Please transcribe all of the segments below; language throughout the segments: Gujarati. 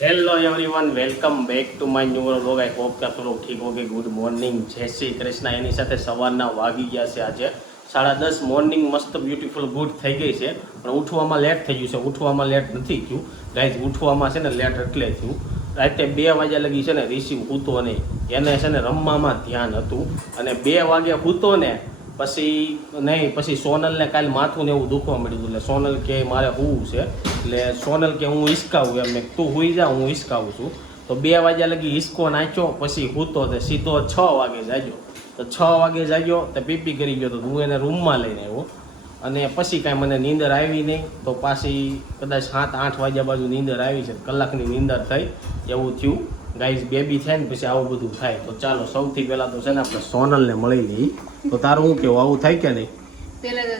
Hello everyone welcome back to my new vlog. I hope કે આપ લોકો ઠીક હોગે। ગુડ મોર્નિંગ, જય શ્રી કૃષ્ણ। એની સાથે સવારના વાગી ગયા છે આજે 10:30 મોર્નિંગ। મસ્ત બ્યુટીફુલ ગુડ થઈ ગઈ છે, પણ ઉઠવામાં લેટ થઈ ગયું છે। ઉઠવામાં લેટ નથી થયું ગાઈઝ, ઉઠવામાં છે ને લેટ એટલે થયું રાતે 2 વાગ્યા લગી છે ને રિસીવ સૂતો નહીં, એને છે ને રમવામાં ધ્યાન હતું અને 2 વાગે સૂતો ને પછી સોનલને કાલે માથું ને એવું દુખવા મળ્યું, એટલે સોનલ કે મારે હોવું છે, એટલે સોનલ કે હું હિસકાવું એમ, મેં તું હોઈ જા હું હિસકાવું છું। તો 2 વાગ્યા લગી હિસકો નાખ્યો, પછી સૂતો તો સીધો 6 વાગે જાગ્યો। તો 6 વાગે જાગ્યો તો પીપી કરી ગયો, તો હું એને રૂમમાં લઈને આવ્યો અને પછી કાંઈ મને નીંદર આવી નહીં। તો પાછી કદાચ 7-8 વાગ્યા બાજુ નીંદર આવી છે, કલાકની નીંદર થઈ એવું થયું ગાઈઝ। બેબી થાય ને પછી આવું બધું થાય। તો ચાલો સૌથી પહેલાં તો છે ને આપણે સોનલને મળી લઈ। તો તારું શું કેવું, આવું થાય કે નહીં? પેલા તો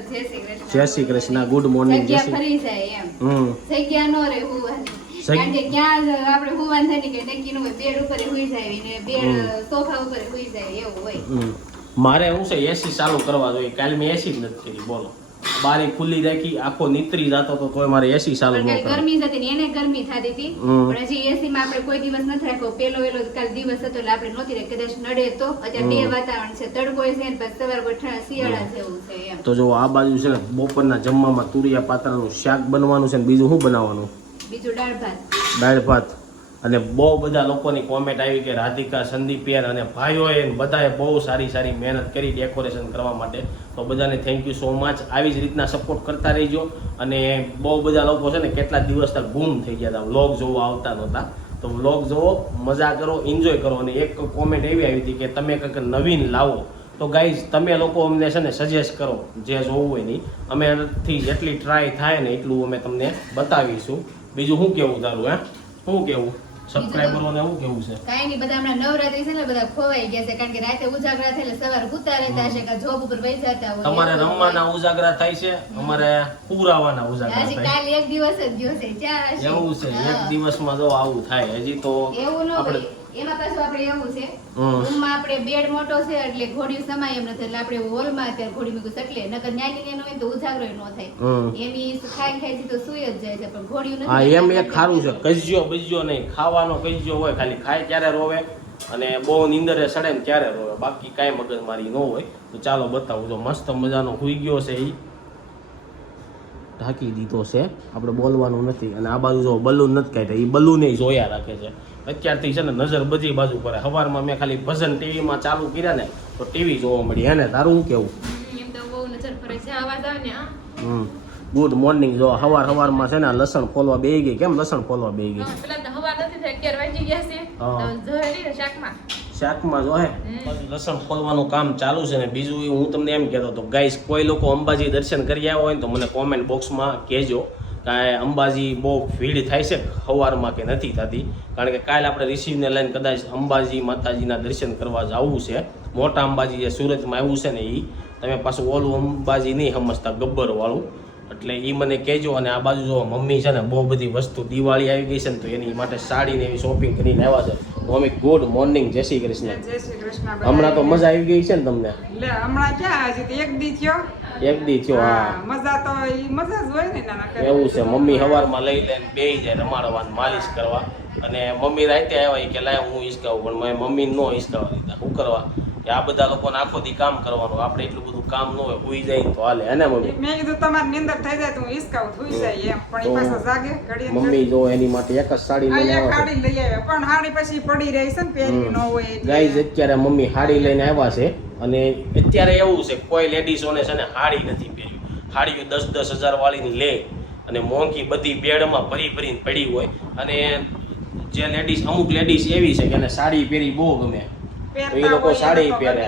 જય શ્રી કૃષ્ણ, ગુડ મોર્નિંગ, જય શ્રી ફરી જાય એમ જગ્યા નો રે હુવાની, કારણ કે ક્યાં આપણે હુવાન થાય કે નક્કી ન હોય, બેડ ઉપર હુઈ જાય ને બેડ સોફા ઉપર હુઈ જાય એવું હોય। મારે શું છે એસી ચાલુ કરવા જોઈએ, કાલે મેં એસી જ નથી કરી, બોલો બારી ખુલ્લી રાખી આખો નીતરી જતો તો તોય મારે એસી ચાલુ ન કરે। ગરમી હતી ને એને ગરમી થતી હતી, પણ હજી એસી માં આપણે કોઈ દિવસ નથી રાખ્યો। પેલો કાલ દિવસ હતો એટલે આપણે નહોતી રાખી, કદાચ નડે તો અત્યારે 2 વાતાવરણ છે, તડકો છે ને પછી સવાર કોઈ શિયાળા જેવું છે એમ। તો જો આ બાજુ છે ને બપોરના જમવામાં તુરિયા પાત્રાનું શાક બનવાનું છે ને બીજું શું બનાવવાનું? બીજું દાળ ભાત। અને બહુ બધા લોકોની કોમેન્ટ આવી કે રાધિકા, સંદીપિયર અને ભાઈઓએ બધાએ બહુ સારી મહેનત કરી ડેકોરેશન કરવા માટે। તો બધાને થેન્ક યુ સો મચ। આવી જ રીતના સપોર્ટ કરતા રહીજો। અને બહુ બધા લોકો છે ને કેટલા દિવસ તક ગુમ થઈ ગયા હતા, વ્લોગ જોવા આવતા નહોતા। તો વ્લોગ જોવો, મજા કરો, એન્જોય કરો। અને એક કોમેન્ટ એવી આવી હતી કે તમે કંઈક નવીન લાવો। તો ગાઈઝ તમે લોકો અમને છે ને સજેસ્ટ કરો જે જોવું હોય નહીં, અમે એનાથી જેટલી ટ્રાય થાય ને એટલું અમે તમને બતાવીશું। બીજું શું કેવું તારું? શું કેવું સબસ્ક્રાઇબરોને એવું કેવું છે? કાઈ નહીં, બધા હમણાં નવરાત્રી છે ને બધા ખોવાઈ ગયા છે, કારણ કે રાતે ઉજાગરા થઈને સવાર ગુતા રહેતા હશે કે જોબ ઉપર વહી જતા હોય। તમારે રમવાના ઉજાગરા થાય છે, અમારે પુરાવાના ઉજાગરા હજી થાય કાલે એક દિવસ જ ગયો છે, ચાર હશે એવું છે। એક દિવસમાં જો આવું થાય, હજી તો એવું ન આપણે હોય। એમાં પાછું આપણે એવું છે, રૂમમાં આપણે બેડ મોટો છે એટલે ઘોડિયું સમાય એમ નથી, એટલે આપણે હોલમાં અત્યારે ઘોડી મૂક્યું છે, એટલે નકર ન્યાની ને હોય તો ઉજાગરો ન થાય, એમી ખાઈ તો સુઈ જ જાય છે, પણ ઘોડિયું નથી। હા, એમ એક ખારું છે, કજ્યો બજ્યો નહીં, ખાવાનો કજ્યો હોય, ખાલી ખાય ત્યારે રોવે અને બહુ નીંદરે સડે ને ત્યારે રોવે, બાકી કાંઈ મગજમારી ન હોય। તો ચાલો બતાવું, જો મસ્ત મજાનો હુઈ ગયો છે, એ ઢાંકી દીધો છે, આપણે બોલવાનું નથી। અને આ બાજુ જો બલૂન નથી કાઢ્યા, એ બલૂન જોયા રાખે છે અત્યારથી છે ને, નજર બધી બાજુ કરે। સવારમાં મેં ખાલી ભજન ટીવીમાં ચાલુ કર્યા ને તો ટીવી જોવા મળી। હે ને, તારું શું કેવું? એમ તો બહુ નજર ફરે છે, અવાજ આવે ને। Good morning. જો સવારમાં છે ને લસણ ફોલવા બેહી ગઈ। કેમ લસણ ફોલવા બેહી ગઈ? પેલા તો હવા નથી થઈ, 11 વાગી ગયા છે, તો જોઈ લે શાકમાં જો હે લસણ ફોલવાનું કામ ચાલુ છે ને। બીજું હું તમને એમ કહેતો હતો ગાઈસ, કોઈ લોકો અંબાજી દર્શન કરી આવ્યા હોય ને તો મને કોમેન્ટ બોક્સમાં કહેજો કે અંબાજી બહુ ભીડ થાય છે સવારમાં કે નથી થતી, કારણ કે કાલે આપણે રિસીવને લઈને કદાચ અંબાજી માતાજીના દર્શન કરવા જવું છે। મોટા અંબાજી જે સુરતમાં આવ્યું છે ને, એ તમે પાછું ઓલું અંબાજી નહીં સમજતા, ગબ્બરવાળું, એટલે એ મને કહેજો। અને આ બાજુ જો મમ્મી છે ને બહુ બધી વસ્તુ, દિવાળી આવી ગઈ છે ને તો એની માટે સાડીને એવી શોપિંગ કરીને આવ્યા છે। મમ્મી ગુડ મોર્નિંગ, જય શ્રી કૃષ્ણ। જય શ્રી કૃષ્ણ। હમણાં તો મજા આવી ગઈ છે ને તમને? લે હમણાં ક્યાં, હજી તો એક દી થયો। એક દી થયો? હા, મજા તો ઈ મજા જ હોય ને નાના। એવું છે। મમ્મી સવારમાં લઈ લઈને બેસી જાય રમાડવા, માલિશ કરવા, અને મમ્મી રાતે આવ્યા કે લાય હું હિસકાવું, પણ મેં મમ્મી નો હિસકાવા દીધા। શું કરવા કે આ બધા લોકોને આખો દી કામ કરવાનું, આપણે એટલું બધું કામ ન હોય, હુઈ જાય તો હાલે। હે ને મમ્મી? મેં કીધું તમારી નીંદર થઈ જાય તો હું હિસકાવું, સુઈ જાય એમ, પણ ઈ પાછા જાગે ઘડીએ મમ્મી જો એની માટે એક જ સાડી લઈને એક આવ્યા હાડી લઈ આવ્યા, પણ હાડી પછી પડી રહી છે ને, પહેરી ન હોય એટલે। ગાઈઝ અત્યારે મમ્મી હાડી લઈને આવ્યા છે, અને અત્યારે એવું છે કોઈ લેડીઝોને છે ને હાડી નથી પહેર્યું, હાડીઓ 10-10 હજાર વાળીની લે અને મોંઘી બધી બેડમાં ભરીને પડી હોય। અને જે લેડીઝ, અમુક લેડીઝ એવી છે કે એને સાડી પહેરી બહુ ગમે, તો એ લોકો સાડી પહેરે।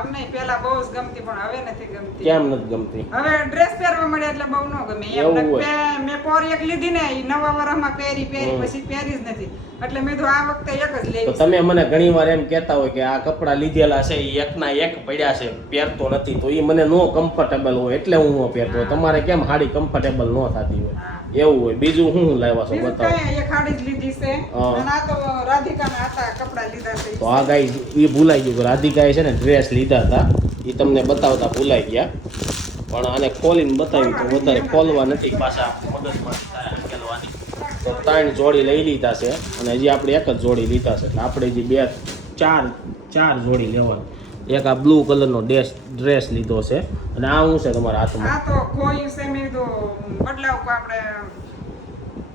અમને પેલા બહુ જ ગમતી, પણ હવે નથી ગમતી। કેમ નથી ગમતી? હવે ડ્રેસ પહેરવા મળે એટલે બહુ ન ગમે એમ। મેં પોર એક લીધી ને, ઈ નવા વરસમાં પહેરી પછી પહેરી જ નથી, એટલે મેં તો આ વખતે એક જ લેવી। તો તમે મને ઘણી વાર એમ કહેતા હોય કે આ કપડાં લીધેલા છે એ એકના એક પડ્યા છે, પહેરતો નથી, તો એ મને નો કમ્ફર્ટેબલ હોય એટલે હું ન પહેરતો હોય। તમારે કેમ હાડી કમ્ફર્ટેબલ ન થતી હોય એવું હોય? બીજું શું લાવ્યા છો બતાવો? એક હાડી જ લીધી છે, અને આ તો રાધિકાના હતા કપડા લીધા છે। તો આ ગાઈસ એ ભૂલાઈ ગયું કે રાધિકાએ છે ને ડ્રેસ લીધા હતા, એ તમને બતાવતા ભૂલાઈ ગયા, પણ આને ખોલીને બતાવ્યું તો વધારે ખોલવા નથી, પાછા મગજમાં થાય હકેલવાની। તો 3 જોડી લઈ લીધા છે અને હજી આપણે એક જ જોડી લીધા છે એટલે આપણે હજી ચાર જોડી લેવાની. એક આ બ્લુ કલરનો ડ્રેસ લીધો છે અને આ શું છે તમારા હાથમાં? આ તો ખોયું છે મેં તો બદલાવ આપણે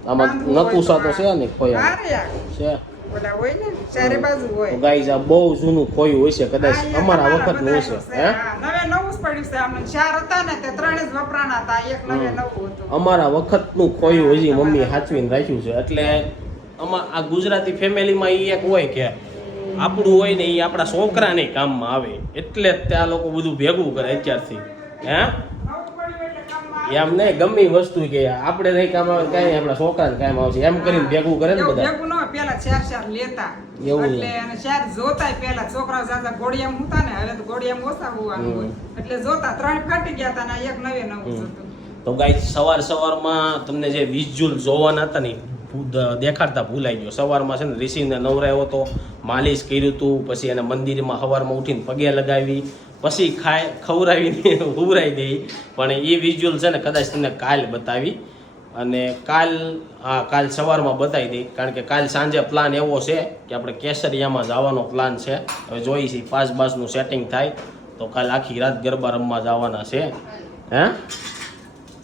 આમાં નકુસા તો છે ને ખોયા અરે યાર છે બધા હોય ને ચારે બાજુ હોય. ગાઈઝ આ બહુ જૂનું ખોયું હોય છે, કદાચ અમારા વખતનું હશે. હે નવે નવું જ પડ્યું છે. આમને 4 હતા ને તે 3 જ વપરાણા હતા, એક નવે નવું હતું. અમારા વખતનું ખોયું હજી મમ્મી સાચવીને રાખ્યું છે. એટલે આ ગુજરાતી ફેમિલીમાં એ એક હોય કે આપણું હોય ને એ આપણા છોકરાને કામમાં આવે, એટલે જ ત્યાં લોકો બધું ભેગું કરે અત્યારથી. હે એમ નહીં, ગમે વસ્તુ કે આપણે નહીં કામ આવે કાંઈ આપણા છોકરાને કામ આવશે એમ કરીને ભેગું કરે ને બધા. ભેગું ન હોય, પેલા 4 લેતા એટલે અને 4 જોતાય. પેલા છોકરાઓ જાજા ઘોડિયામાં હતા ને, હવે તો ઘોડિયામાં ઓછા હોવાનું હોય એટલે જોતા 3 ફાટી ગયા હતા ને એક નવે નવું જોતું. તો ગાઈસ સવારમાં તમને જે વિઝ્યુઅલ જોવાના હતા ને દેખાડતા ભૂલાઈ ગયો. સવારમાં છે ને ઋષિને નવરાયો હતો, માલિશ કર્યું હતું, પછી એને મંદિરમાં સવારમાં ઉઠીને પગે લગાવી, પછી ખવડાવીને ઉભરાઈ દઈ. પણ એ વિઝ્યુઅલ છે ને કદાચ તમને કાલ બતાવી અને કાલ સવારમાં બતાવી દઈ, કારણ કે કાલ સાંજે પ્લાન એવો છે કે આપણે કેસરિયામાં જવાનો પ્લાન છે. હવે જોઈએ છીએ 5 બાસનું સેટિંગ થાય તો કાલ આખી રાત ગરબા રમવા જવાના છે. હે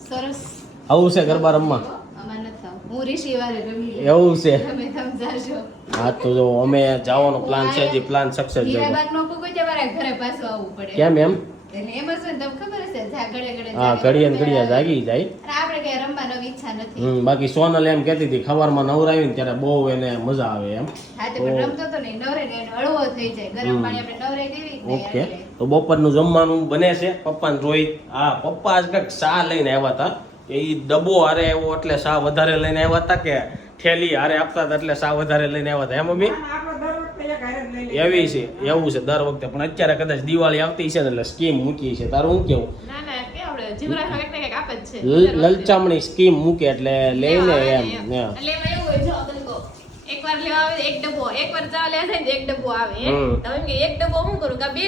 સરસ આવું છે ગરબા રમવા? અમાર નથી આવું. હું ઋષિ વારે રમી એવું છે. તમે જાજો. હા તો જો અમે જવાનો પ્લાન છે, જે પ્લાન સક્સેસ જાય. હીરાબાગ નો કોઈ તમારા ઘરે પાછું આવવું પડે. કેમ એમ? એટલે એમ જ તમને ખબર હશે જા ઘડે હા, ઘડીએ ને ઘડીએ જાગી જાય. અને આપણે કઈ રમવાનો ઈચ્છા નથી. બાકી સોનલ એમ કહેતી હતી સવારમાં નવરાવી ને ત્યારે બહુ એને મજા આવે એમ. હા તો પણ રમતો તો નહીં, નવરે ને હળવો થઈ જાય. ગરમ પાણી આપણે નવરે દેવી જ નહીં ઓકે, એટલે. તો બપોરનું જમવાનું બને છે. પપ્પાને રોહિત, હા પપ્પા આજ કંઈક શા લઈને આવ્યા હતા. એ ડબ્બો હારે આવ્યો એટલે શા વધારે લઈને આવ્યા હતા કે થેલી હારે આપતા હતા એટલે શા વધારે લઈને આવ્યા હતા? એમ મમ્મી એવી છે, એવું છે દર વખતે. પણ અત્યારે કદાચ દિવાળી આવતી છે ને એટલે સ્કીમ મૂકી છે. તારું શું કેવું? લલચામણી સ્કીમ મૂકે એટલે લઈને એમ. એકવાર લેવા આવે એક ડબ્બો, એકવાર ચા લેવા જાય એક ડબ્બો આવે. તમે કે એક ડબ્બો હું કરું કે બે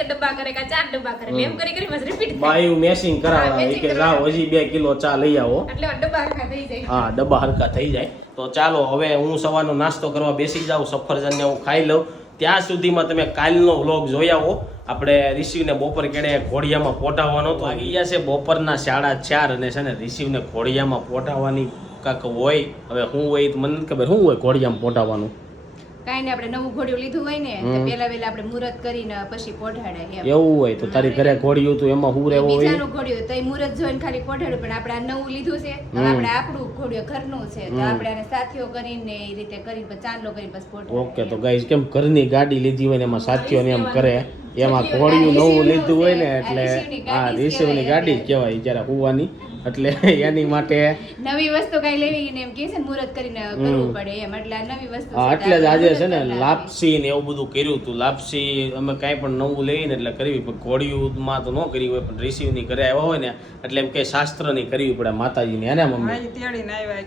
ડબ્બા કરે કે 4 ડબ્બા કરે, એમ કરી કરી બસ રિપીટ થાય. બાયું મેસિંગ કરાવવા કે લાવ હજી 2 કિલો ચા લઈ આવો. એટલે ડબ્બા હરખા થઈ જાય. હા, ડબ્બા હરખા થઈ જાય. તો ચાલો હવે હું સવારનો નાસ્તો કરવા બેસી જાઉં, સફરજનને હું ખાઈ લઉં. ત્યાં સુધીમાં તમે કાલનો વ્લોગ જોઈ આવો. આપણે રિસીવને બપોર કેડે ઘોડિયામાં પોટાવવાનો હતો. ગયા છે બપોરના 4:30 અને છે ને રિસીવને ઘોડિયામાં પોટાવવાની કાંક હોય. હવે શું હોય તો મને નથી ખબર. શું હોય ઘોડિયામાં પોટાવવાનું? કાંઈ ને આપણે નવું ઘોડિયું લીધું હોય ને તો પેલા આપણે મુહૂર્ત કરીને પછી પોઢાડાય એમ. એવું હોય તો તારી ઘરે ઘોડિયું હતું એમાં હું રહેવો હોય? બીજાનું ઘોડિયું તો એ મુહૂર્ત જોઈને ખાલી પોઢાડ્યું, પણ આપણે આ નવું લીધું છે. હવે આપણે આપણું ઘોડિયું ઘરનું છે તો આપણે આને સાથીઓ કરીને એ રીતે કરીને પછી ચાંદલો કરીને પછી પોઢાડાય. ઓકે, તો ગાઈસ કેમ ઘરની ગાડી લીધી હોય ને એમાં સાથીઓને એમ કરે, એમાં ઘોડિયું નવું લીધું હોય ને એટલે હા રિસીવની ગાડી જ કહેવાય જ્યારે હોવાની. એટલે એની માટે નવી વસ્તુ કઈ લેવી ને એમ કે છે ને મુહૂર્ત કરીને કરવું પડે એમ. એટલે આ નવી વસ્તુ હા, એટલે જ આજે છે ને લાપસી ને એવું બધું કર્યું હતું. લાપસી અમે કાંઈ પણ નવું લઈએ ને એટલે કરવી, પણ ઘોડિયુંમાં તો ન કરવી હોય, પણ રિસીવની ઘરે આવ્યા હોય ને એટલે એમ કે શાસ્ત્રની કરવી પડે માતાજીની. એને મમ્મી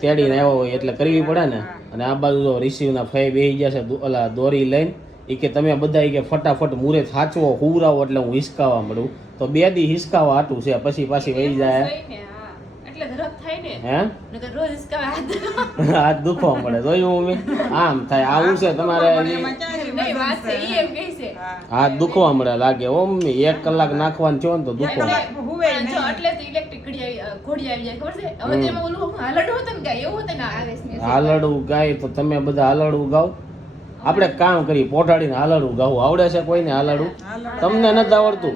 તેડીને આવ્યા હોય એટલે કરવી પડે ને. અને આ બાજુ તો રિસીવના ફઈ બેસી ગયા છે ઓલા દોરી લઈને. એ કે તમે બધા કે ફટાફટ મુહૂર્ત સાચવો હુવરાવો એટલે હું હિસકાવા મળું. તો 2 દી હિસકાવા હાટું છે, પછી પાછી વહી જાય. એટલે ધરક થાય ને હે નકર રોજ ઇસકા હાથ દુખવા મળે. જોયું મમ્મી? આમ થાય. આવું છે તમારે નહીં વાત છે ઈ એમ કહે છે. હાથ દુખવા મળે લાગે હો મમ્મી. 1 કલાક નાખવાનું થયો ને તો દુખવા જો એટલે જ ઇલેક્ટ્રિક ઘોડી આવી જાય ખબર છે. હવે તો એમાં ઓલું હાલડું હોતું ને ગાય એવું હોતું ને આવે છે. હાલડું ગાય તો તમે બધા હાલડું ગાવ. આપણે કામ કરી પોટાડીને હાલડું ગાવું આવડે છે કોઈને? હાલડું તમને નથી આવડતું?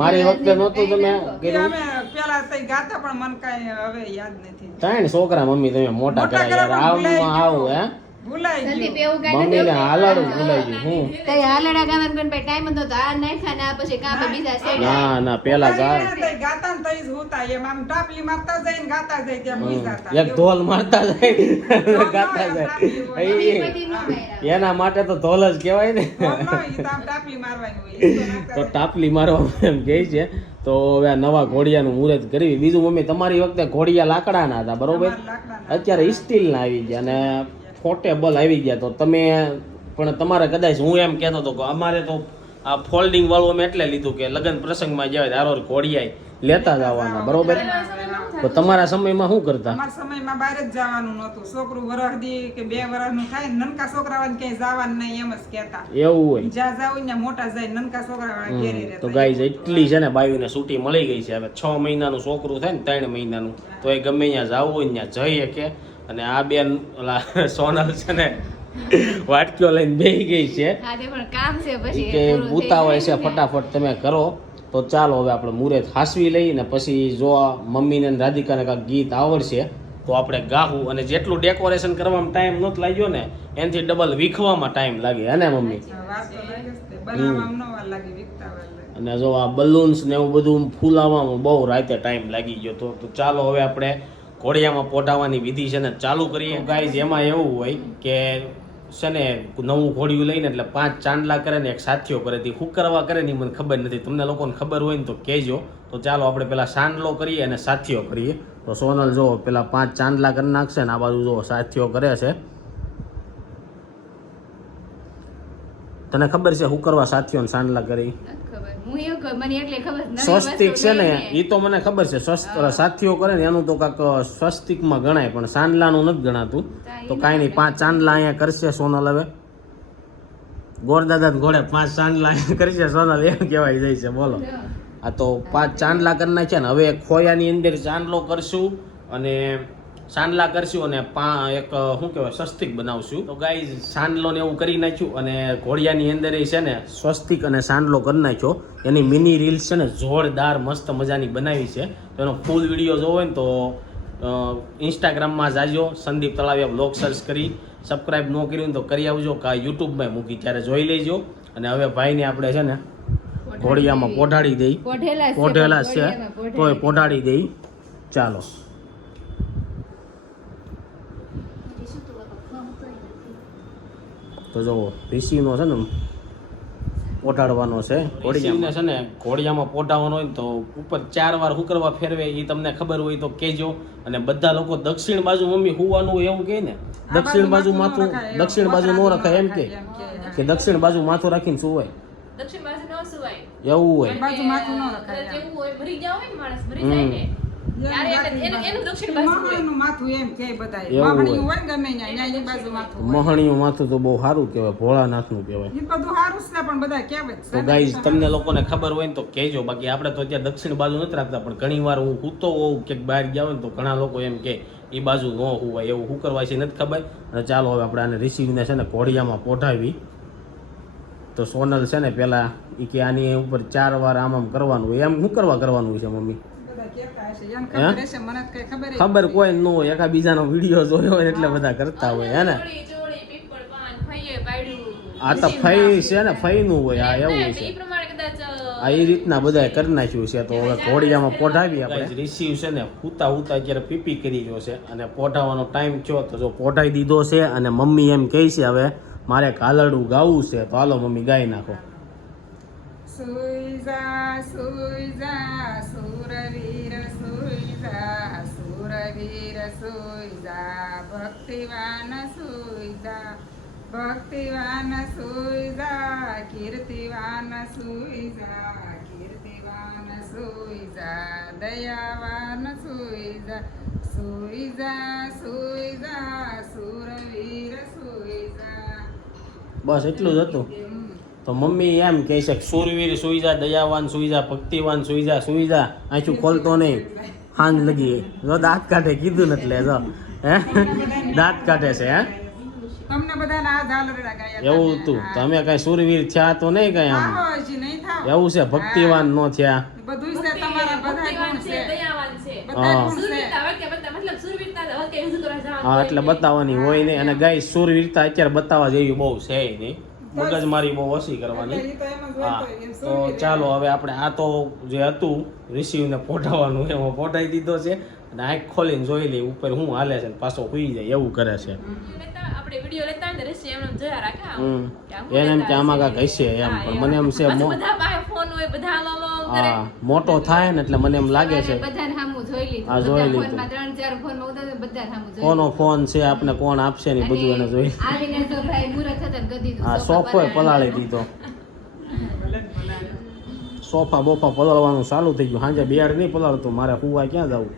મારી વખતે નહોતું તમે કર્યું? પેલા તઈ ગાતા પણ મન કાઈ હવે યાદ નથી. 3 છોકરા મમ્મી તમે મોટા કર્યા યાર. આવું આવું હે ભૂલાઈ સંદીપ ગયું. એવું કાંઈ મમ્મીને હાલડું ભૂલાઈ ગયું. હું તઈ હાલડા ગાવાનું પણ ભાઈ ટાઈમ હતો તો આ નાખ્યા ને આ પછી કાં પછી બીજા સેટ. ના પેલા તઈ ગાતા ને તઈ જ હોતા એમ આમ ટાપલી મારતા જાય ને ગાતા જાય ત્યાં ભૂલી જાતા. એક ઢોલ મારતા જાય ગાતા જાય. એના માટે તો ઢોલ જ કહેવાય ને. ટાપલી મારવાની હોય તો ટાપલી મારવા એમ કહે છે. તો હવે આ નવા ઘોડિયાનું મુહૂર્ત કરવી. બીજું મમ્મી તમારી વખતે ઘોડિયા લાકડાના હતા બરોબર? અત્યારે સ્ટીલના આવી ગયા અને ફોટેબલ આવી ગયા. તો તમે પણ તમારે કદાચ હું એમ કહેતો હતો કે અમારે તો આ ફોલ્ડિંગ વાળું અમે એટલે લીધું કે લગ્ન પ્રસંગમાં જાય ધારો ઘોડિયાય લેતા જ આવવાના, બરોબર? તો તમારા સમયમાં શું કરતા? અમારા સમયમાં બહાર જ જવાનું નહોતું. છોકરું વરસ દી કે 2 વર્ષનું થાય ને નનકા છોકરાઓને ક્યાંય જવાનું નહીં એમ જ કહેતા. એવું હોય. જ્યાં જાવ ત્યાં મોટા જાય, નનકા છોકરાઓને ઘેરે રહેતા. તો ગાઈઝ એટલી છે ને બાયુને છૂટી મળી ગઈ છે. હવે 6 મહિનાનું છોકરું થાય ને 3 મહિનાનું તો એ ગમે ત્યાં જવું હોય ત્યાં જઈ શકે. અને આ બેન ઓલા સોનલ છે ને વાટકીઓ લઈને બેસી ગઈ છે હા તે પણ કામ છે પછી કે પૂરું થઈ ઉતાવળ છે, જાય ને. ફટાફટ તમે કરો. તો ચાલો હવે આપણે મુહૂર્ત હાસવી લઈએ ને પછી જો મમ્મીને ને રાધિકાને કાંઈક ગીત આવડશે તો આપણે ગાવું. અને જેટલું ડેકોરેશન કરવામાં ટાઈમ નહોતો લાગ્યો ને એનાથી ડબલ વીખવામાં ટાઈમ લાગે, હે ને મમ્મી? વાત તો લાગે જ તે. બનાવવામાં ન વાર લાગે, વિકતા વાર લાગે. અને જો આ બલૂન્સ ને એવું બધું ફૂલાવવામાં બહુ રાતે ટાઈમ લાગી ગયો. તો ચાલો હવે આપણે ઘોડિયામાં પોઢાવાની વિધિ છે ને ચાલુ કરીએ. ગાઈઝ એમાં એવું હોય કે છે ને નવું ઘોડિયું લઈને એટલે 5 ચાંદલા કરે ને 1 સાથીઓ કરે. તે શું કરવા કરે ને મને ખબર નથી, તમને લોકોને ખબર હોય ને તો કહેજો. તો ચાલો આપણે પેલા સાંડલો કરીએ અને સાથીઓ કરીએ. તો સોનલ જો પેલા 5 ચાંદલા કરી નાખશે ને આ બાજુ જો સાથીઓ કરે છે. તને ખબર છે શું કરવા સાથીઓ ને સાંડલા કરી? ખબર હું એવું કહું, મને એટલે ખબર છે. નવી સ્વસ્તિક વસ્તુ છે ને લઈને. એ તો મને ખબર છે. સાથીઓ કરે ને એનું તો કાંક સ્વસ્તિકમાં ગણાય પણ સાંડલાનું નથી ગણાતું. તો કાંઈ નહીં, 5 ચાંદલા અહીંયા કરશે સોનલ. હવે ગોરદાદા ઘોડે 5 ચાંદલા અહીંયા કરશે સોનલ, એમ કહેવાય જાય છે. બોલો, આ તો 5 ચાંદલા કરી નાખ્યા ને હવે ખોયાની અંદર ચાંદલો કરશું અને સાંડલા કરશું અને એક શું કહેવાય સ્વસ્તિક બનાવશું. તો ગાઈઝ સાંડલો ને એવું કરી નાખ્યું અને ઘોડિયાની અંદર છે ને સ્વસ્તિક અને સાંડલો કરી નાખ્યો. એની મિની રીલ્સ છે ને જોરદાર મસ્ત મજાની બનાવી છે. તો એનો ફૂલ વિડીયો જોવો ને તો ઇન્સ્ટાગ્રામમાં જાજો, સંદીપ તળાવિયા બ્લોગ સર્ચ કરી. સબસ્ક્રાઈબ ન કર્યું તો કરી આવજો, કા યુટ્યુબમાં મૂકી ત્યારે જોઈ લેજો. અને હવે ભાઈને આપણે છે ને ઘોડિયામાં પોઢાડી દઈ. પોઢેલા છે તોય પોઢાડી દઈ. ચાલો તો જો ઋષિનો છે ને પોઢાડવાનો છે ઘોડિયાને છે ને ઘોડિયામાં પોઢાવવાનો હોય ને તો ઉપર 4 વાર હુકરવા ફેરવે એ તમને ખબર હોય તો કહેજો. અને બધા લોકો દક્ષિણ બાજુ મમ્મી હુવાનું હોય એવું કહે ને, દક્ષિણ બાજુ માથું દક્ષિણ બાજુ ન રખાય એમ કે દક્ષિણ બાજુ માથું રાખીને સુવાય, દક્ષિણ બાજુ ન સુવાય એવું હોય. બાજુ માથું ન રખાય. જેવું હોય મરી ગયા હોય ને માણસ મરી જાય ને ત્યારે એનું દક્ષિણ બાજુ હોય. મહાણીનું માથું એમ કહે બધાય. એવું હોય. મહાણીયું હોય ને ગમે ત્યાં, ન્યા ઈ બાજુ માથું હોય. મહણીયું માથું તો બહુ સારું કહેવાય, ભોળાનાથનું કહેવાય. ઈ બધું સારું છે પણ બધા કહેવે જ તો છે. ગાઈઝ તમને લોકોને ખબર હોય ને તો કહેજો. બાકી આપણે તો અત્યારે દક્ષિણ બાજુ નથી રાખતા પણ ઘણી વાર હું સૂતો હોઉં કે બહાર ગયા હોય ને તો ઘણા લોકો એમ કે એ બાજુ ન હોવાય, એવું શું કરવા છે નથી ખબર. અને ચાલો હવે આપણે આને રિસીવને છે ને ઘોડિયામાં પોઢાવી. તો સોનલ છે ને પેલા એ કે આની ઉપર 4 વાર આમ કરવાનું હોય. એમ શું કરવાનું હોય છે મમ્મી? બધા કહેતા હશે. એને ખબર હશે, મને તો કઈ ખબર ય ખબર કોઈ ન હોય, એકા બીજાનો વિડીયો જોયો હોય એટલે બધા કરતા હોય, હે ને? ચોળી પીપળ પાન ફઈએ પાડ્યું. આ તો ફઈ છે ને, ફઈનું હોય આ, એવું એ છે. પ્રમાણે કદાચ આ એ રીતના બધાએ કરી નાખ્યું છે. તો હવે ઘોડિયામાં પોઢાવી આપણે. રિસીવ છે ને હુતા અત્યારે પીપી કરી ગયો છે અને પોઢાવાનો ટાઈમ થયો તો જો પોઢાઈ દીધો છે. અને મમ્મી એમ કહે છે હવે મારે કાલડું ગાવું છે, તો હાલો મમ્મી ગાઈ નાખો. સુઈ જા સુરવીર સુઈ જા સુરવીર સુઈ જા ભક્તિવાન સુઈ જા ભક્તિવાન સુઈ જા કીર્તિવાન સુઈ જા કીર્તિવાન સુઈ જા દયાવાન સુઈ જા સુઈ જા સુરવીર સુઈ જા. બસ એટલું જ હતું. તો મમ્મી એમ કહે છે કે સુરવીર સુઈ જા, દયાવાન સુઈ જા, ભક્તિવાન સુઈ જા. આંખું ખોલતો નહીં, હાંજ લગી જો દાંત કાઢે કીધું ને એટલે જો હે દાંત કાઢે છે. હે તમને બધાને આ ઝાલરડા ગાયા એવું હતું. તમે કઈ સુરવીર થયા તો નહીં કઈ આમ આવો હજી નહીં થાવ. એવું છે, ભક્તિવાન નો થયા. બધુંય છે તમારા બધા ગુણ છે. દયાવાન છે. બધા હા. ગુણ છે. સુરવીરતા વાક્ય બધા મતલબ સુરવીરતા વાક્ય યુઝ કરવા જવાનું હા એટલે બતાવવાની હોય નહીં. અને ગાય સુરવીરતા અત્યારે બતાવવા જેવી બહુ છે નહીં, મગજ મારી બહુ ઓછી કરવાની. એટલે ઈ તો એમ જ હોય હા તો એમ તો સુરવીર ચાલો હવે આપણે આ તો જે હતું રિસીવને પોઢાવવાનું એમાં પોઢાઈ દીધો છે. અને આંખ ખોલીને જોઈ લઈ ઉપર શું હાલે છે ને પાછો સુઈ જાય એવું કરે છે. લેતા આપણે વિડિયો લેતા ને રેસી એમ જોયા રાખે આમ. કે આમ એને એમ કે લેતા આમાં હશે. કાંઈક હશે એમ, હા, પણ મને એમ છે પાછું બધા પાસે ફોન હોય, બધા આમ કરે. હા મોટો થાય ને એટલે મને એમ લાગે છે બધાને સામું જોઈ લીધું. હા, જોઈ બધા લીધું. ફોનમાં 3-4 ફોનમાં ઉતારે બધાને સામું જોઈ કોનો ફોન છે આપણે કોણ આપશે ને ઈ બધું એને જોઈ. લીધું. આવીને જો ભાઈ મુરત હતા ને ગદી દીધું. હા સોફા સોફોય પલાળી પલાળી દીધો. સોફા બોફા પલાળવાનું ચાલુ થઈ ગયું. સાંજે બેડ નહીં પલાળતું, મારે હુવા ક્યાં જવું?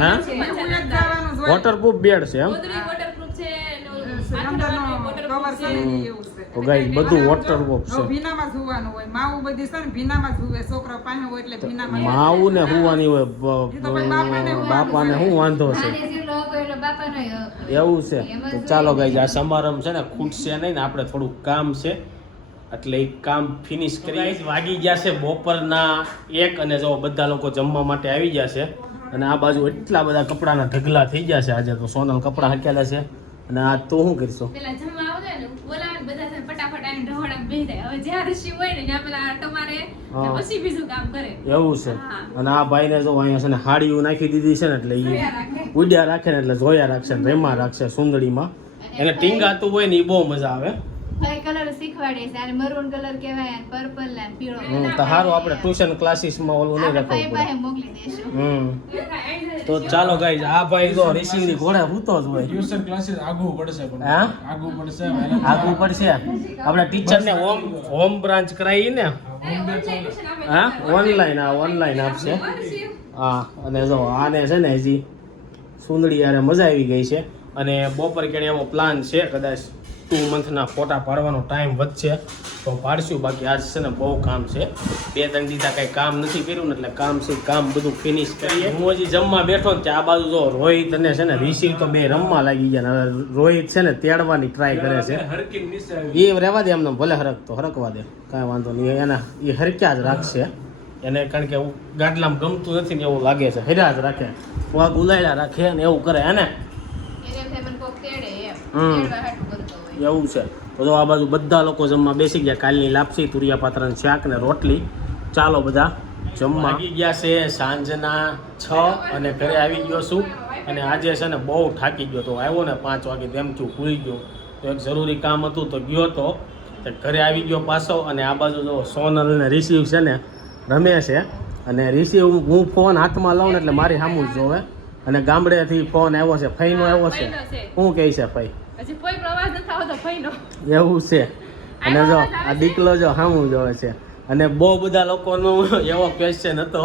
હા? જવાનું જ હોય. વોટરપ્રૂફ બેડ છે એમ? ગોદડી waterproof છે અને ઓલું અંદરનો waterproof cover છે ને ઈ એવું છે. તો ગાઈસ બધું વોટરપ્રૂફ હવે છે. ભીનામાં જ હોવાનું હોય. માવું બધી છે ને ભીનામાં જ હુવે. છોકરા પાસે હોય એટલે ભીનામાં જ. માવું ને હુવાની હોય બાપાને શું વાંધો છે? આને જેટલો હકો એટલો બાપાનોય હક હોય. એવું છે. એમ જ તો ચાલો હોય. ગાઈસ આ સમારંભ છે ને ખૂટશે નહીં ને, આપણે થોડુંક કામ છે એટલે એ કામ ફિનિશ કરી. વાગી ગયા છે બપોરના 1 અને જો બધા લોકો જમવા માટે આવી ગયા છે. અને આ બાજુ એટલા બધા કપડાના ઢગલા થઈ ગયા છે. આજે તો સોનલ કપડાં હકેલા છે. અને આ તો શું કરશો? પેલા જમવા આવતા હોય ને બોલાવે ને બધા છે ને ફટાફટ આવીને ઢોળામાં બેસી જાય. હવે જ્યાં ઋષિ હોય ને ત્યાં પેલા આટો મારે ને હા. પછી બીજું કામ કરે. એવું છે. હા. અને આ ભાઈને જો અહીંયા છે ને હાડીઓ નાખી દીધી છે ને એટલે એ જોયા રાખે. ઉડ્યા રાખે ને એટલે જોયા રાખશે ને રેમાં રાખશે સુંદડીમાં. એને ટીંગાતું હોય ને એ બહુ મજા આવે. કઈ કલર શીખવાડે છે? આને મરૂન કલર કહેવાય, આને પર્પલ અને પીળો. તો સારું આપણે ટ્યુશન ક્લાસીસમાં ઓલું નહીં આપણે રાખવું ભાઈ પાસે પડે. મોકલી દેશું. તો ચાલો ગાઈસ આ ભાઈ તો રિસીવની ઘોડે હૂતો જ હોય. ટ્યુશન ક્લાસીસ આગવું પડશે પણ હા? આગવું પડશે આગવું પડશે. આપણે ટીચરને હોમ બ્રાન્ચ કરાવી ને. હા ઓનલાઈન આપશે. હા અને જો આને છે ને હજી સુંદડી યારે મજા આવી ગઈ છે. અને બપોર કેણે એવો પ્લાન છે કદાચ 2 મંથના ફોટા પાડવાનો ટાઈમ વધશે તો પાડશું. બાકી આજ છે ને બહુ કામ છે. 2-3 દીધા કંઈ કામ નથી કર્યું ને એટલે કામ છે કામ બધું ફિનિશ કરીએ. હું હજી જમવા બેઠો ને ત્યાં આ બાજુ જો રોહિત અને છે ને રિશિવ તો બે રમવા લાગી ગયા ને હવે રોહિત છે ને તેડવાની ટ્રાય કરે છે. હરકી નીચે આવી એ રહેવા દે એમને ભલે હરકવા દે કાંઈ વાંધો નહીં. એના એ હરક્યા જ રાખશે એને, કારણ કે ગાડલામાં ગમતું નથી ને એવું લાગે છે. હર્યા જ રાખે, પગ ઉલાયડા રાખે ને એવું કરે એને. એને એમ થાય મને કોક તેડે એમ. હમ. તેડવા હાટું કરતો હોય. એવું છે. તો જો આ બાજુ બધા લોકો જમવા બેસી ગયા. કાલની લાપસી, તુરિયા પાત્રાનું શાક ને રોટલી. ચાલો બધા જમવા. વાગી ગયા છે સાંજના 6 અને ઘરે આવી ગયો છું. અને આજે છે ને બહુ થાકી ગયો તો આવ્યો ને 5 વાગે તેમ છું ભૂલી ગયો. તો એક જરૂરી કામ હતું તો ગયો તો ઘરે આવી ગયો પાછો. અને આ બાજુ જો સોનલ ને રિસીવ છે ને રમે છે. અને રિસીવ હું ફોન હાથમાં લઉં ને એટલે મારી સામું જ જોવે. અને ગામડેથી ફોન આવ્યો છે, ફઈનો આવ્યો છે. શું કહે છે ફઈ? હજી કોઈ પ્રવાસ નથી આવતો ભાઈનો. એવું છે. અને જો આ દીકલો જો સામું જોવે છે. અને બહુ બધા લોકોનો એવો ક્વેશ્ચન હતો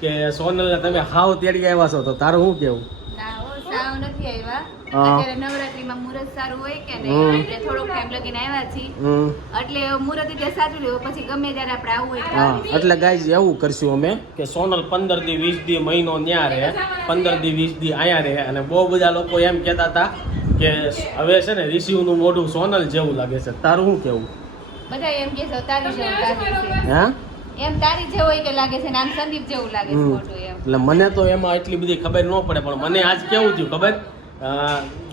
કે સોનલને તમે હાવ તેડી આવ્યા છો તો તારું શું કેવું? ના હો, સાવ નથી આવ્યા. હા. અત્યારે નવરાત્રીમાં મુહૂર્ત સારું હોય કે નહીં, એટલે થોડોક ટાઈમ લગીને આવ્યા છીએ. એટલે મુહૂર્ત એટલે સાચું લેવું, પછી ગમે ત્યારે આપણે આવવું હોય તો હા આવીએ. એટલે ગાઈઝ એવું કરશું અમે કે સોનલ 15 દી 20 દી મહિનો ન્યા રહે, 15 દી 20 દી અહીંયા રહે. અને બહુ બધા લોકો એમ કહેતા હતા કે હવે છે ને રિસીવનું મોઢું સોનલ જેવું લાગે છે. તારું શું કેવું? બધા એમ કે છે તારી જેવું લાગે છે. હા એમ તારી જેવું હોય કે લાગે છે ને આમ સંદીપ જેવું લાગે છે મોટું એમ. એટલે મને તો એમાં એટલી બધી ખબર ન પડે, પણ મને આજ કેવું થયું ખબર?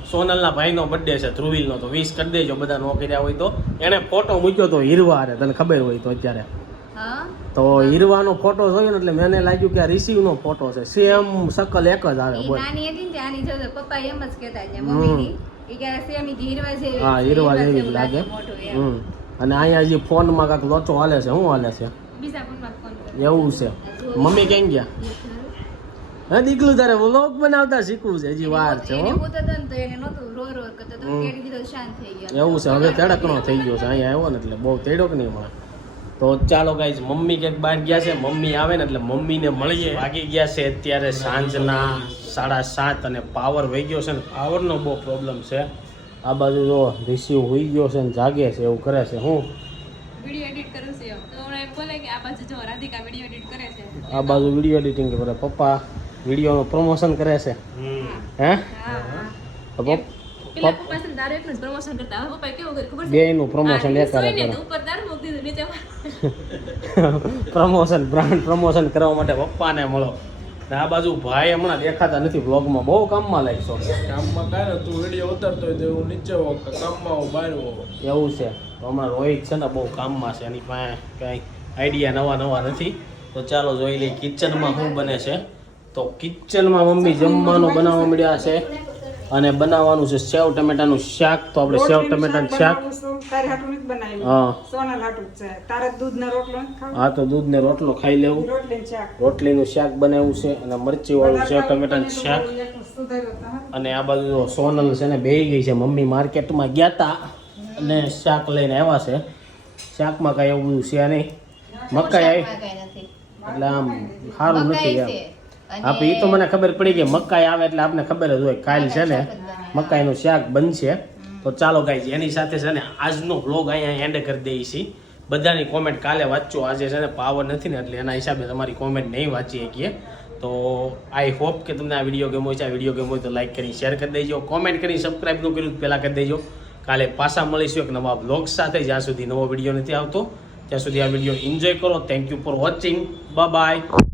સોનલના ભાઈનો બર્થડે છે ધ્રુવીલનો, તો વિશ કરી દેજો બધા ન કર્યા હોય તો. એણે ફોટો મૂક્યો તો હીરવા હારે, તને ખબર હોય તો અત્યારે. હા તો હીરવાનો ફોટો જોયો ને એટલે મને લાગ્યું કે આ રિસીવનો ફોટો છે. સેમ શકલ એક જ આવે. ઈ બોલ. નાની હતી ને આની જોજો પપ્પા એમ જ કહેતા છે મમ્મીની ઈ કે સેમ ઈ હીરવા જેવી હા હીરવા જેવી જ જેવું લાગે. મોટું એમ. અને અહીંયા હજી ફોનમાં કાંઈક લોચો હાલે છે. શું હાલે છે? બીજા ફોનમાં ફોન કરે. એવું છે. મમ્મી ક્યાં ગયા? હા દીકલું તારે વ્લોગ બનાવતા શીખવું છે, હજી વાર છે એને હો. પોતે તો ને તો એને નહોતું રો રો કરતો તો કેડી દીધો શાંત થઈ ગયો. એવું છે. હવે તેડકનો થઈ ગયો છે. અહીંયા આવ્યો ને એટલે બહુ તેડક નહીં મળે. તો ચાલો ગાઈઝ મમ્મી ક્યાંક બહાર ગયા છે. મમ્મી આવે ને એટલે મમ્મીને મળીએ. વાગી ગયા છે અત્યારે સાંજના 7:30 અને પાવર વહી ગયો છે ને પાવરનો બહુ પ્રોબ્લેમ છે. આ બાજુ જો રિસીવ હોઈ ગયો છે ને જાગે છે એવું કરે છે. હું વિડીયો એડિટ કરું છું એમ. તો હમણાં એમ બોલે કે આ બાજુ જો રાધિકા વિડીયો એડિટ કરે છે. આ બાજુ વિડીયો એડિટિંગ કરે. પપ્પા વિડીયોનું પ્રમોશન કરે છે. હે તો પેલા પપ્પા છે ને દારૂ એકનું જ પ્રમોશન કરતા. હવે પપ્પાએ કેવું કર્યું ખબર છે? બેયનું પ્રમોશન એક સોય ને કરે. તો ઉપર દારૂ મૂકી દીધું, નીચે પ્રમોશન બ્રાન્ડ પ્રમોશન કરવા માટે પપ્પાને મળો. ને આ બાજુ ભાઈ હમણાં દેખાતા નથી વ્લોગમાં, બહુ કામમાં લાગશો. કામમાં કાંઈ ને તું વિડીયો ઉતારતો હોય તો હું નીચે હોઉં કે કામમાં હોઉં બહાર હોઉં. એવું છે. તો હમણાં રોહિત છે ને બહુ કામમાં છે, એની પાસે કંઈ આઈડિયા નવા નથી. તો ચાલો જોઈ લઈએ કિચનમાં શું બને છે. તો કિચનમાં મમ્મી જમવાનું બનાવવા મળ્યા છે અને બનાવવાનું છે સેવ ટમેટાનું શાક. તો આપણે સેવ ટમેટાનું શાક તારે હાટું નથી બનાવ્યું. હા સોનલ હાટું જ છે. તારે દૂધનો રોટલો નથી ખાવો? હા તો દૂધ ને રોટલો ખાઈ લેવું. રોટલીનું શાક. રોટલીનું શાક બનાવ્યું છે અને મરચી વાળું સેવ ટમેટાનું શાક. સુધાર્યો તો હા. અને આ બાજુ જો સોનલ છે ને બેહી ગઈ છે. મમ્મી માર્કેટમાં ગયા હતા અને શાક લઈને આવ્યા છે. શાકમાં કાંઈ એવું બધું છે નહીં. મકાઈ શાકમાં કાંઈ નથી. એટલે આમ સારું નથી મકાઈ એમ. છે હા પણ એ તો મને ખબર પડી કે મકાઈ આવે એટલે આપને ખબર જ હોય કાલ છે ને મકાઈનું શાક બનશે. તો ચાલો ગાઈઝ એની સાથે છે ને આજનો વ્લોગ અહીંયા એન્ડ કરી દઈએ છીએ. બધાની કોમેન્ટ કાલે વાંચજો, આજે છે ને પાવર નથી ને એટલે એના હિસાબે તમારી કોમેન્ટ નહીં વાંચી શકીએ. તો આઈ હોપ કે તમને આ વિડીયો ગમ્યો છે. આ વિડીયો ગમ્યો હોય તો લાઈક કરી શેર કરી દેજો, કોમેન્ટ કરી સબસ્ક્રાઈબ ન કર્યું પહેલાં કરી દેજો. કાલે પાછા મળીશું એક નવા વ્લોગ સાથે. જ્યાં સુધી નવો વિડીયો નથી આવતો ત્યાં સુધી આ વિડીયો એન્જોય કરો. Thank you for watching. By.